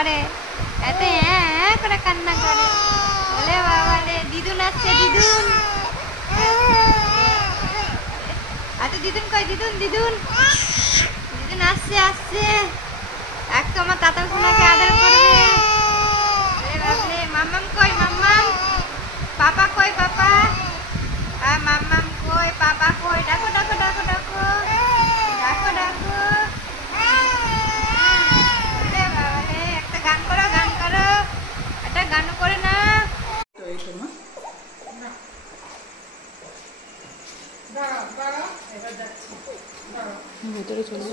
করে, এত হ্যাঁ করে কান্না করে। বলে বাবা রে, দিদুন আসছে, দিদুন। আচ্ছা দিদুন কই, দিদুন দিদুন দিদুন আসছে আসছে। এক তো আমার তাতান সোনাকে আদর করবে। মাম্মাম কই, মাম্মাম? পাপা কই, পাপা? মাম্মাম কই, পাপা কই? ডাকো ডাকো ডাকো ডাকো ডাকো ডাকো। একটা গান করো, গান করো, একটা গান করে না। ভেতরে চলে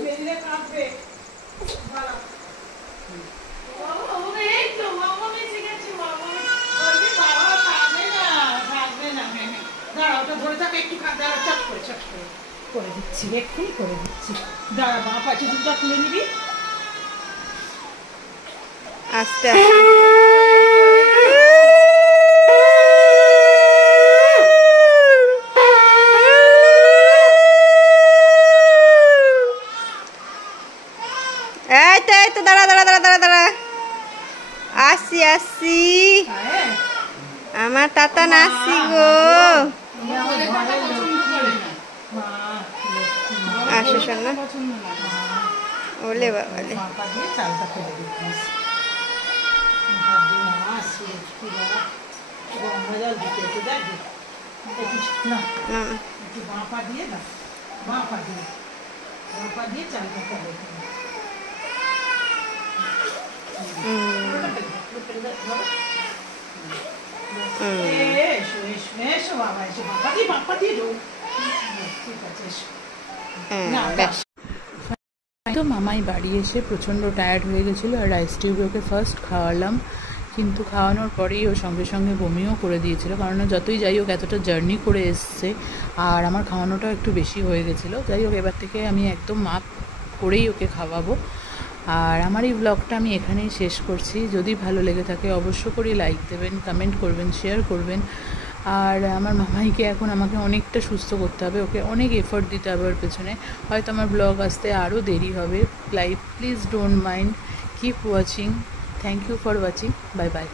করে দিচ্ছি, এক্ষুনি করে দিচ্ছি। দাঁড়া, বাঁ পাশে জুতা খুলে নিবি। আস্তে এই তো দাঁড়া দাঁড়া দাঁড়া দাঁড়া দাঁড়া, আসি আসি, আমার তাতান আসি গো। আসো শোনা, ওলে বাবালে। চালটা ফেলে দিচ্ছিস, গঙ্গা জল দিতে একটু দেখবি, একটু বাঁ পা দিয়ে না, বাঁ পা দিয়ে চালটা ফেলে দিবি। তো মামাই বাড়ি এসে প্রচণ্ড টায়ার্ড হয়ে গেছিলো, আর রাইস টিউবে ওকে ফার্স্ট খাওয়ালাম, কিন্তু খাওয়ানোর পরেই ও সঙ্গে সঙ্গে বমিও করে দিয়েছিল, কারণ যতই যাই হোক এতটা জার্নি করে এসছে, আর আমার খাওয়ানোটাও একটু বেশি হয়ে গেছিলো। যাই হোক এবার থেকে আমি একদম মাপ করেই ওকে খাওয়াবো। আর আমার এই ব্লগটা আমি এখানেই শেষ করছি। যদি ভালো লেগে থাকে অবশ্য করে লাইক দেবেন, কমেন্ট করবেন, শেয়ার করবেন। আর আমার মামাইকে এখন আমাকে অনেকটা সুস্থ করতে হবে, ওকে অনেক এফোর্ট দিতে হবে ওর পেছনে। হয়তো আমার ব্লগ আসতে আরও দেরি হবে। Please don't mind, keep watching. Thank you for watching, bye by.